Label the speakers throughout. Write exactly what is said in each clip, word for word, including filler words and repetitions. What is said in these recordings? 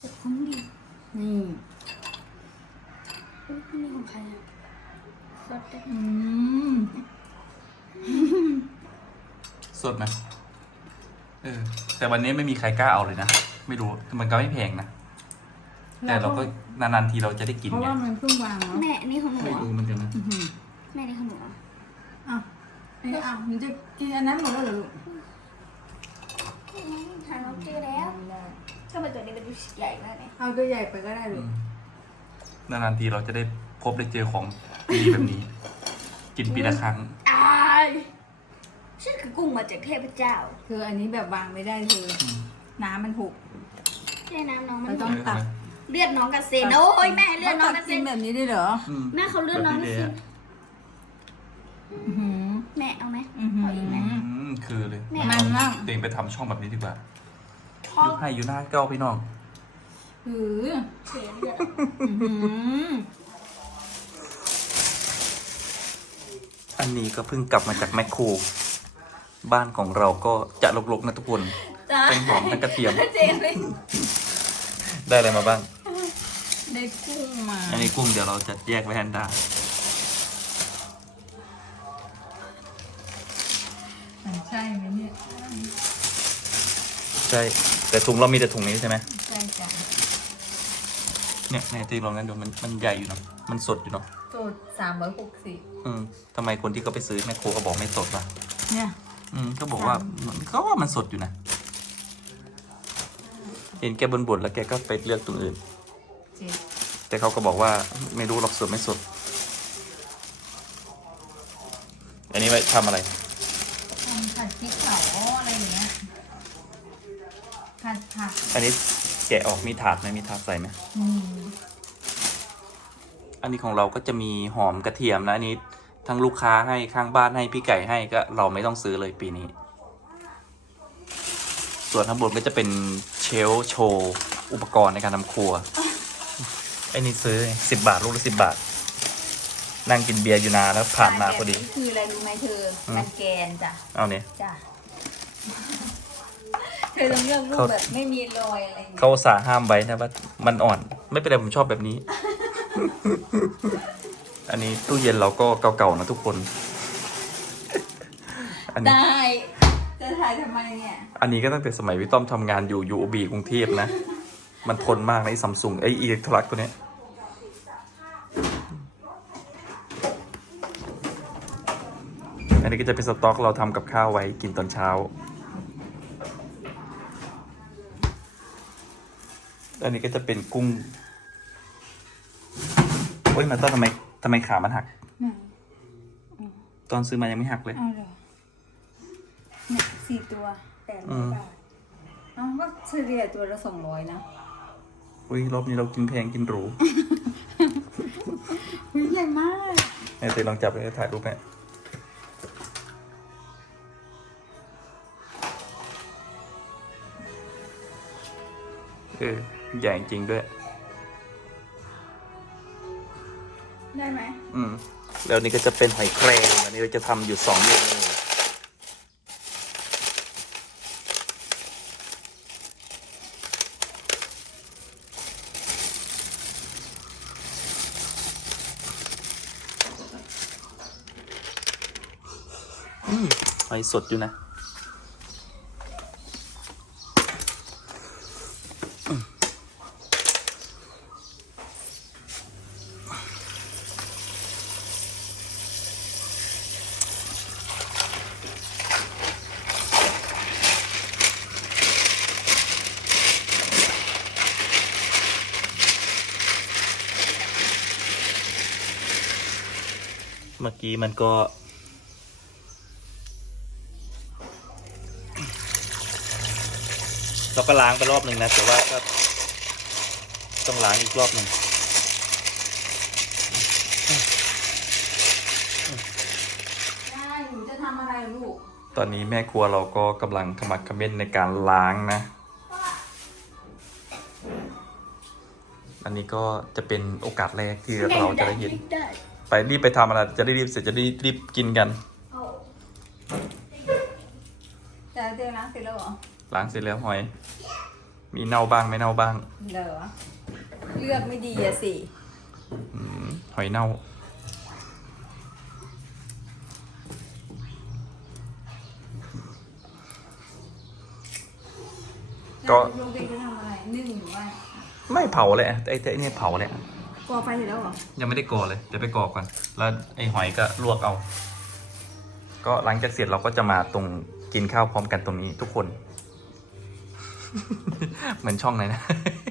Speaker 1: เจ็บของดีนี่อุ๊ยนี่ของใครอ่ะสดเลยอืม
Speaker 2: สดไหมเออแต่วันนี้ไม่มีใครกล้าเอาเลยนะไม่รู้มันก็ไม่แพงนะแต่เราก็นานๆทีเราจะได้กิน
Speaker 3: เพราะ
Speaker 2: ไง
Speaker 3: ว่ามันเพิ่งวางเนาะ
Speaker 1: แม่อันนี่ของหนู
Speaker 2: ไม่
Speaker 1: เหรอ
Speaker 2: รู้เหมือนกันนะ
Speaker 3: อื้อหือ
Speaker 1: แม่นี่ของหนูเหรอ
Speaker 3: อ้าวเอ้ยอ้าวมันจะกินอันนั้นหมดแล้วเหรอลูก
Speaker 1: ทานเราเจอแล้วทำไมตัวนี้มันดูใหญ่มากเลย
Speaker 3: เอาตัวใหญ่ไปก็ได้ลู
Speaker 2: อื
Speaker 3: ก
Speaker 2: มนานๆทีเราจะได้พบได้เจอของดีแบบนี้ กินปีละครั้ง
Speaker 1: อายฉันคือกุ้งมาจากเทพเจ้า
Speaker 3: คืออันนี้แบบวางไม่ได้คือ
Speaker 2: อืม
Speaker 3: น้ำมันหก
Speaker 1: ใช่น้ำน้องมัน
Speaker 3: เราต้อง ตัด
Speaker 1: เลือดน้องกระเซ็นโอ้ยแม่เลือดน้องกระ
Speaker 3: กิ
Speaker 1: เซ็
Speaker 3: น
Speaker 1: น
Speaker 3: แบบนี้ได้เหรอ
Speaker 2: อืม
Speaker 1: แม่เขาเลือดน้องกระเซ็น
Speaker 3: อื้อหือ
Speaker 1: แม่เอาไหม
Speaker 3: อื้อหือ
Speaker 1: เอาอีกไหม
Speaker 2: อืมคือเลย
Speaker 1: แม่
Speaker 3: มันมาก
Speaker 2: เต็งไปทำช่องแบบนี้ดีกว่า
Speaker 1: พ่อ
Speaker 2: อยู่ให้อยู่หน้าเก้าพี่น้อง
Speaker 3: หือ
Speaker 1: เสียเลือด
Speaker 3: อื้อหือ
Speaker 2: อันนี้ก็เพิ่งกลับมาจากแมคโครบ้านของเราก็จะรกๆนะทุกคน
Speaker 1: จ้า
Speaker 2: เป็นหอมทั้งกระเทียม
Speaker 1: เจนเลย
Speaker 2: ได้อะไรมาบ้าง
Speaker 3: ได้กุ้งมา
Speaker 2: อันนี้กุ้งเดี๋ยวเราจะแยกไว้แฮนด้า
Speaker 3: ใช่ไหมเนี่ย
Speaker 2: ใช่ แต่ถุงเรามีแต่ถุงนี้ใช่ไหม
Speaker 3: ใช่จ้ะ
Speaker 2: เนี่ยในตีลองกันดูมันมันใหญ่อยู่เนาะมันสดอยู่เนาะ
Speaker 3: สูตรสามร้อยหกสิบ
Speaker 2: อืมทำไมคนที่เขาไปซื้อแมคโครเขาบอกไม่สดล่ะ
Speaker 3: เนี่ย
Speaker 2: อืมก็บอกว่าเขาว่ามันสดอยู่นะเห็นแกบ่นๆแล้วแกก็ไปเลือกตรงอื่น
Speaker 3: เจ็ด
Speaker 2: แต่เขาก็บอกว่าไม่รู้หรอกสดไม่สด อันนี้ไว้ทำอะไร
Speaker 3: ทำผัดพริกเผาอะไรอย่างเงี้ยผัดผัก
Speaker 2: อันนี้แกะออกมีถาดไหมมีถาดใส่ไหม
Speaker 3: อืม
Speaker 2: อันนี้ของเราก็จะมีหอมกระเทียมนะอันนี้ทั้งลูกค้าให้ข้างบ้านให้พี่ไก่ให้ก็เราไม่ต้องซื้อเลยปีนี้ ส่วนข้างบนก็จะเป็นเชลฟ์โชว์อุปกรณ์ในการทำครัวไอ้นี่ซื้อสิบบาทลูกละสิบบาท นั่งกินเบียร์อยู่นานแล้วผ่านมาพอดี
Speaker 3: แบบนี้คืออะไรรู้ไหมเธอ
Speaker 2: อืม
Speaker 3: มันแกนจ้ะ
Speaker 2: เอาเนี่ย
Speaker 3: จ้ะ เธอต้องเลือกรู
Speaker 2: เขา
Speaker 3: ปแบบไม่มีรอยอะไรอย่างเงี้ย
Speaker 2: เขาอุตสาห์ห้ามไว้นะว่ามันอ่อน ไม่เป็นไรผมชอบแบบนี้ อันนี้ตู้เย็นเราก็เก่าๆนะทุกคน อันนี้
Speaker 3: ได้ จะถ่ายทำไมเนี่ย
Speaker 2: อันนี้ก็ตั้งแต่สมัยพี่ต้อมทำงานอยู่ยูโอบีกรุงเทพนะ มันทนมากในะไอ้ซัมซุงไอ้อิเล็กโทรลักตัวเนี้ยอันนี้ก็จะเป็นสต็อกเราทำกับข้าวไว้กินตอนเช้า อันนี้ก็จะเป็นกุ้งโอ้ยมาต้นทำไมทำไมขามันหัก
Speaker 3: ไหน
Speaker 2: ตอนซื้อมายังไม่หักเลย
Speaker 3: เอาเหรอเนี่ยสี่ตัวแปด
Speaker 2: อื
Speaker 3: ร้อย
Speaker 2: ม
Speaker 3: บาทเอ้าก็เฉลี่ยตัวละสองร้อยนะ
Speaker 2: อุ้ยรอบนี้เรากินแพงกินหรู
Speaker 3: อุ้ยใหญ่มาก
Speaker 2: ไอ้เต้ลองจับเลยถ่ายรูปให้เออใหญ่จริงด้วย
Speaker 3: ได้ไหม
Speaker 2: อืมแล้วนี่ก็จะเป็นหอยแครงอันนี้เราจะทำอยู่สองเมนูอืมหอยสดอยู่นะอืมเมื่อกี้มันก็ เราก็ล้างไปรอบหนึ่งนะแต่ว่าก็ต้องล้างอีกรอบหนึ่ง
Speaker 3: ได้หนูจะทำอะไรลูก
Speaker 2: ตอนนี้แม่ครัวเราก็กำลังขมักเขม้นในการล้างนะ อันนี้ก็จะเป็นโอกาสแรกที่เราจะได้เห็น
Speaker 1: ได้
Speaker 2: ไปรีบไปทำอะไรจะได้รีบเสร็จจะได้รีบกินกัน
Speaker 1: เอา
Speaker 3: แต่เจอล้างเสร็จแล้วเหรอ
Speaker 2: ล้างเสร็จแล้วหอยมีเน่าบ้างไม่เน่าบ้าง
Speaker 3: เหรอเลือกไม่ดีอะสิ
Speaker 2: อืมหอยเน่า ก็
Speaker 3: ลุงเบนจะทำอะไรนึ่งหรือว่า
Speaker 2: ไม่เผาเลยอะไอ้ไอ้เนี่ยเผาเลยอะ
Speaker 3: ก่อไฟเสร็จแล้วเหรอ
Speaker 2: ยังไม่ได้ก่อเลยเดี๋ยวไปก่อก่อนแล้วไอ้หอยก็ลวกเอา ก็หลังจากเสร็จเราก็จะมาตรงกินข้าวพร้อมกันตรงนี้ทุกคน เหมือนช่องไหนนะ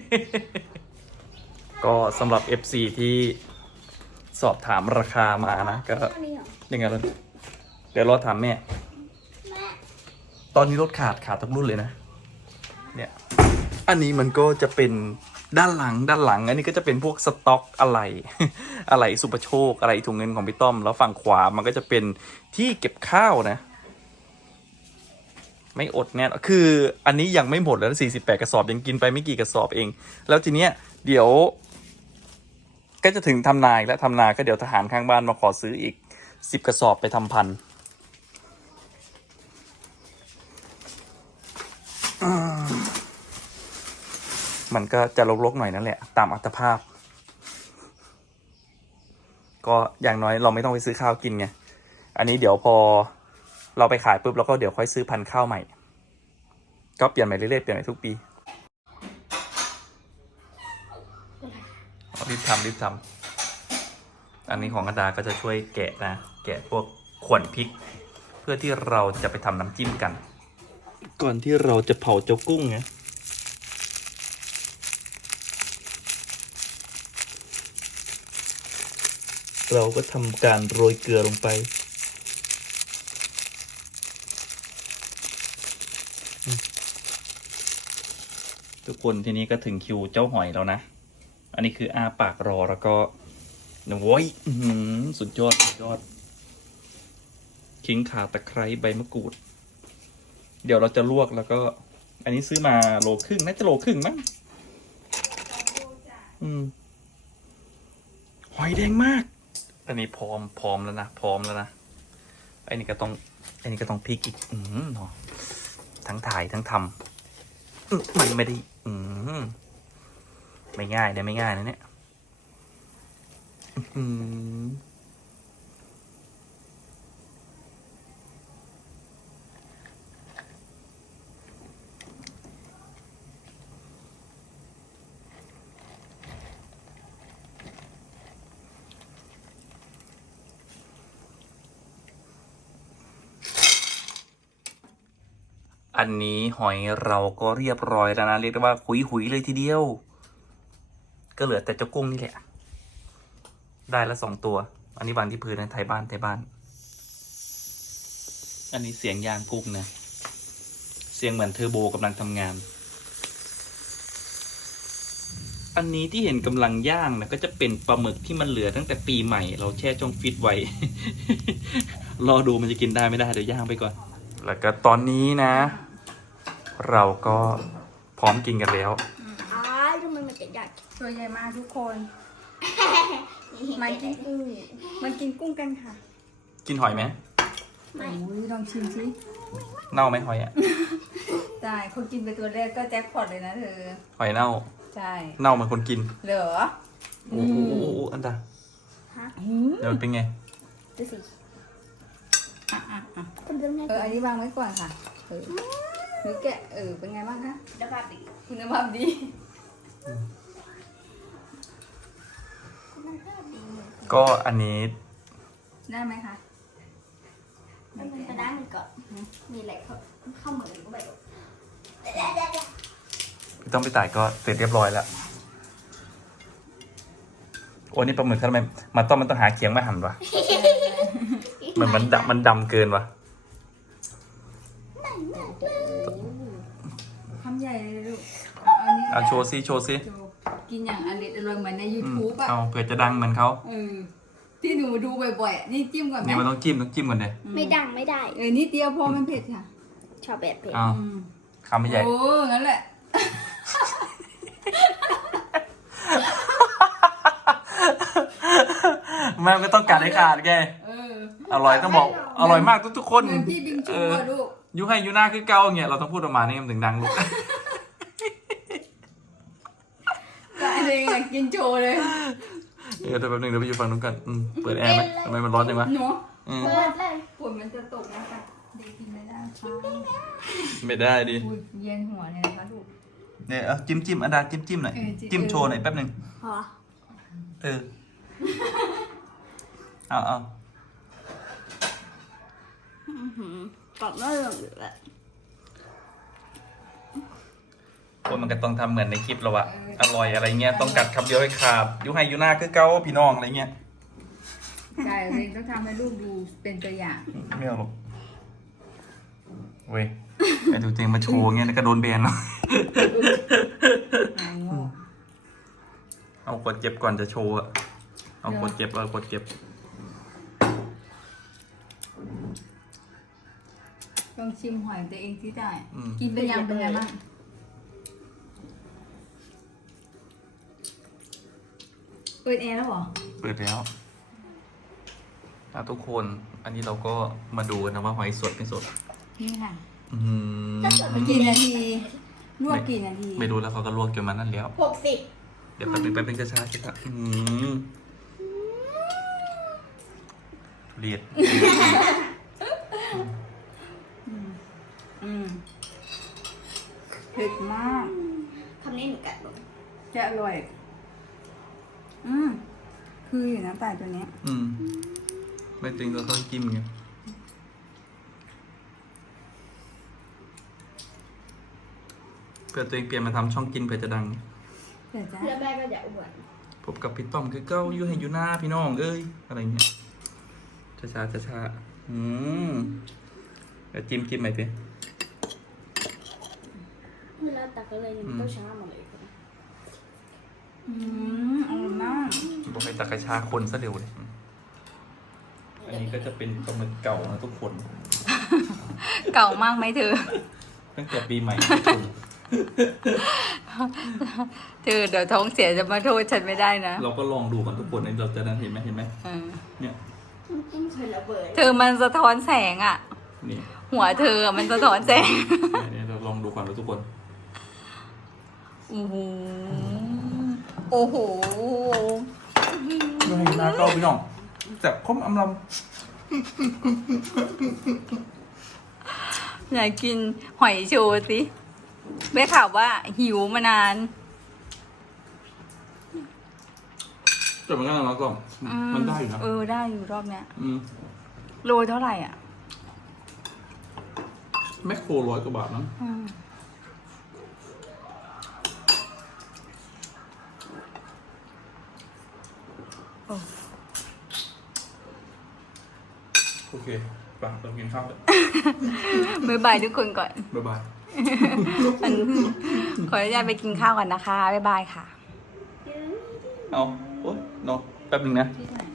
Speaker 2: ก็สำหรับ เอฟ ซี ที่สอบถามราคามานะก็
Speaker 1: อันนี้เหรอ
Speaker 2: ยังไงล่ะเดี๋ยวรอถามแม่
Speaker 1: แม่
Speaker 2: ตอนนี้รถขาดขาดทุกรุ่นเลยนะ เนี่ย อันนี้มันก็จะเป็นด้านหลังด้านหลัง อันนี้ก็จะเป็นพวกสต็อกอะไร อะไรสุปโชคอะไรถุงเงินของพี่ต้อม แล้วฝั่งขวามันก็จะเป็นที่เก็บข้าวนะ ไม่อดแน่คืออันนี้ยังไม่หมดแล้วสี่สิบแปดกระสอบยังกินไปไม่กี่กระสอบเอง แล้วทีเนี้ยเดี๋ยว ก็จะถึงทำนาอีกแล้วทำนาก็เดี๋ยวทหารข้างบ้านมาขอซื้ออีกสิบกระสอบไปทำพันธุ์มันก็จะรกๆหน่อยนั่นแหละตามอัตภาพ ก็อย่างน้อยเราไม่ต้องไปซื้อข้าวกินไง อันนี้เดี๋ยวพอเราไปขายปุ๊บเราก็เดี๋ยวค่อยซื้อพันธุ์ข้าวใหม่ ก็เปลี่ยนใหม่เรื่อยๆเปลี่ยนใหม่ทุกปีรีบทำรีบทำอันนี้ของกระดาก็จะช่วยแกะนะ แกะพวกขวดพริก เพื่อที่เราจะไปทำน้ำจิ้มกัน ก่อนที่เราจะเผาเจ้ากุ้งนะเราก็ทำการโรยเกลือลงไปทุกคนทีนี้ก็ถึงคิวเจ้าหอยแล้วนะ อันนี้คืออาปากรอแล้วก็โว้ยสุดยอดสุดยอดขิงข่าตะไคร้ใบมะกรูด เดี๋ยวเราจะลวกแล้วก็ อันนี้ซื้อมาโลครึ่งน่าจะโลครึ่งมั้งอืมหอยแดงมาก อันนี้พร้อมพร้อมแล้วนะพร้อมแล้วนะไอ้นี่ก็ต้องไอ้นี่ก็ต้องพลิกอีก อืมเนาะทั้งถ่ายทั้งทำมันไม่ได้ อืมไม่ง่ายนะไม่ง่ายนะเนี่ยอืมอันนี้หอยเราก็เรียบร้อยแล้วนะเรียกได้ว่าหุยหุยเลยทีเดียวก็เหลือแต่เจ้ากุ้งนี่แหละได้ละสองตัวอันนี้วางที่พื้นนะไทยบ้านไทยบ้านอันนี้เสียงยางกุ้งนะเสียงเหมือนเทอร์โบกำลังทำงานอันนี้ที่เห็นกำลังย่างนะก็จะเป็นปลาหมึกที่มันเหลือตั้งแต่ปีใหม่เราแช่ช่องฟิตไว้ รอดูมันจะกินได้ไม่ได้เดี๋ยวย่างไปก่อนแล้วก็ตอนนี้นะ เราก็พร้อมกินกันแล้ว
Speaker 1: อ้ายทำไมมันจะใหญ่
Speaker 3: ตัวใหญ่มากทุกคนมันกินกุ้งมันกินกุ้งกันค่ะ
Speaker 2: กินหอยไหม
Speaker 1: ไม่
Speaker 3: โอ้ยลองชิมสิ
Speaker 2: เน่าไหมหอยอ่ะ
Speaker 3: ได้คนกินไปตัวแรกก็แจ็คพอตเลยนะเธอ
Speaker 2: หอยเน่า
Speaker 3: ใช่
Speaker 2: เน่าเหมือนคนกิน
Speaker 3: เหรอ
Speaker 2: โอ้โหอันดา
Speaker 1: ฮะ
Speaker 3: อืม
Speaker 2: เดี๋ยวมันเป็นไง
Speaker 1: ดูสิ
Speaker 3: อ่ะอ่ะอ่ะ
Speaker 1: คุณเรื่องไหน
Speaker 3: เอออันนี้วางไว้ก่อนค่ะเออหรือแกะเออเป็นไงบ้างคะ
Speaker 1: เดี๋ยวภาพดิ
Speaker 3: คุณภาพดี
Speaker 1: คุณภาพดี
Speaker 2: ก็อันนี้
Speaker 3: ได้ไหมคะ
Speaker 1: มันเป็นไปได้มันก็มีอะไรเข้าเข้าเหมือนก็แบบ
Speaker 2: พี่ต้องไปต่ายก็เสร็จเรียบร้อยแล้วโอ้นี่ปลาหมึกทำไมมันต้องมันต้องหาเคียงมาหั่นวะมันมันดำมันดำเกินวะ
Speaker 3: คำใหญ่เลยลูกอันนี้
Speaker 2: เอาโชว์ซิโชว์ซิ
Speaker 3: โชว์กินอย่างอร่อยอร่อยเหมือนใน
Speaker 2: อืม
Speaker 3: YouTube อ่ะ
Speaker 2: เอาเผื่อจะดังเหมือนเขา
Speaker 3: เออที่หนูดูบ่อยๆอ่ะนี่จิ้มก่อนไหม
Speaker 2: นี่มันต้องจิ้มต้องจิ้มก่อนเลย
Speaker 1: ไม่ดังไม่ได้
Speaker 3: เออนิดเดียวพอมันเผ็ดค่ะ
Speaker 1: ชอบแบบเผ็ด
Speaker 2: เอา
Speaker 3: อืม
Speaker 2: คำไม่ใหญ่
Speaker 3: โอ้งั้นแหละ
Speaker 2: แม่ก็ต้องการให้ขาดแก
Speaker 3: เออ
Speaker 2: อร่อยต้องบอกอร่อยมากทุกๆคน
Speaker 3: เหมือนพี่บิงชู
Speaker 2: เออ
Speaker 3: อะลูก
Speaker 2: ยุให้ยูหน้าคือเก่าเงี้ยเราต้องพูดออกมานี่มันถึงดังลูก
Speaker 3: เลยอยากกินโชว์เลย
Speaker 2: เดี๋ยวแป๊บนึงเดี๋ยวไปอยู่ฝั่งนู้นกันอืมเปิดแอร์ไหมทำไมมันร้อนจังวะ
Speaker 3: หนู
Speaker 2: อืม
Speaker 1: เปิดเลย
Speaker 3: ฝนมันจะตกนะคะเด็กกินไม่ได้ค่ะ
Speaker 2: ไม่ได้ดิ
Speaker 3: อุ๊ยเย็นหัวเนี่ยนะคะลูก
Speaker 2: เนี่ยเอาจิ้มจิ้มอันดาจิ้มจิ้มหน่อย
Speaker 3: เออจิ้ม
Speaker 2: จิ้มโชว์หน่อยแป๊บนึง
Speaker 1: พอ
Speaker 2: เออเอาเอา
Speaker 1: อื้อหือกรอบนอกนุ่มอยู่แหละ
Speaker 2: คนมันก็ต้องทำเหมือนในคลิปเราอะอร่อยอะไรเงี้ยต้องกัดคำเดียวให้ขาดยุให้ยูหน้าคือเก้าพี่น้องอะไรเงี้ย
Speaker 3: ใช่เลยต้องทำให้ลูกดูเป็นตัวอย่าง
Speaker 2: ไม่เอาหรอกเว้ยไอ้ดูตัวเองมาโชว์เงี้ยแล้วก็โดนแบนเนาะ
Speaker 3: หายโง่
Speaker 2: เอากดเก็บก่อนจะโชว์อะเอากดเก็บเอากดเก็บ
Speaker 3: ต้องชิมหอยตัวเองที่ได้
Speaker 2: อืม
Speaker 3: กินเป็นยังเป็นไงบ้างเปิดแอร์แล้วเหรอ
Speaker 2: เปิดแล้วอ่ะทุกคนอันนี้เราก็มาดูกันนะว่าหอยสดไม่สด
Speaker 3: นี่ค่ะ
Speaker 2: อืม
Speaker 3: กี่นาทีลวกกี่นาที
Speaker 2: ไม่รู้แล้วเขาก็ลวกจนมันนั่นแล้ว
Speaker 1: หกสิบ
Speaker 2: เดี๋ยวแป๊บนึงแป๊บนึงช้าๆช้าๆอืมทุเรียน
Speaker 3: อืมเผ็ดมาก
Speaker 1: คำนี้หนูกัดลง
Speaker 3: จะอร่อย อืมคืออยู่นะปลาตัวเนี้ย
Speaker 2: อืมไม่จริงก็ต้องจิ้มไงเพื่อตัวเองเปลี่ยนมาทำช่องกินเพื่อจะดัง
Speaker 3: เดี๋ยวจ้า
Speaker 1: เพื่อแม่ก็อย่าอ้วน
Speaker 2: พบกับพี่ต้อมคือเก้าอยู่ให้อยู่หน้าพี่น้องเอ้ยอะไรเงี้ยช้าช้าช้าช้าๆอืมเดี๋ยวจิ้มจิ้มไหมพี่
Speaker 1: เวลาตักก็เลยมันต้องช้าหมดเลย
Speaker 3: อืมอร่อยมาก
Speaker 2: บอกให้ตักกระชาคนซะเร็วเลยอันนี้ก็จะเป็นปลาหมึกเก่านะทุกคน
Speaker 3: เก่ามากไหมเธอ
Speaker 2: ตั้งแต่ปีใหม่
Speaker 3: เธอเดี๋ยวท้องเสียจะมาโทษฉันไม่ได้นะ
Speaker 2: เราก็ลองดูก่อนทุกคนเราจะนั้นเห็นไหมเห็นไหม
Speaker 3: เออ
Speaker 2: เนี่ย
Speaker 1: จิ้มเคยระเบิด
Speaker 3: เธอมันสะท้อนแสงอ่ะ
Speaker 2: นี่
Speaker 3: หัวเธอมันสะท้อนแสง
Speaker 2: เนี่ยเราลองดูก่อนนะทุกคน
Speaker 3: โอ้โห โอ้โห
Speaker 2: ดูให้หน้าเก้าพี่น้องจับคมอำล
Speaker 3: อยากกินหอยโชว์สิได้ข่าวว่าหิวมานาน
Speaker 2: ำจับมันกันแล้วก็
Speaker 3: อื
Speaker 2: มันได้อยู่นะ
Speaker 3: เออได้อยู่รอบเนี้ย
Speaker 2: อืม
Speaker 3: โลเท่าไหร่อ่ะ
Speaker 2: แมคโครร้อยกว่าบาทนะ
Speaker 3: อืม โอ้
Speaker 2: โอเคไปเรากินข้าวเลย
Speaker 3: บ๊ายบายทุกคนก่อน
Speaker 2: บ๊ายบาย
Speaker 3: ขออนุญาตไปกินข้าวก่อนนะคะ บ๊ายบายค่ะ
Speaker 2: เอาโอ๊ยนอนแป๊บนึงนะ
Speaker 3: ที่ไหน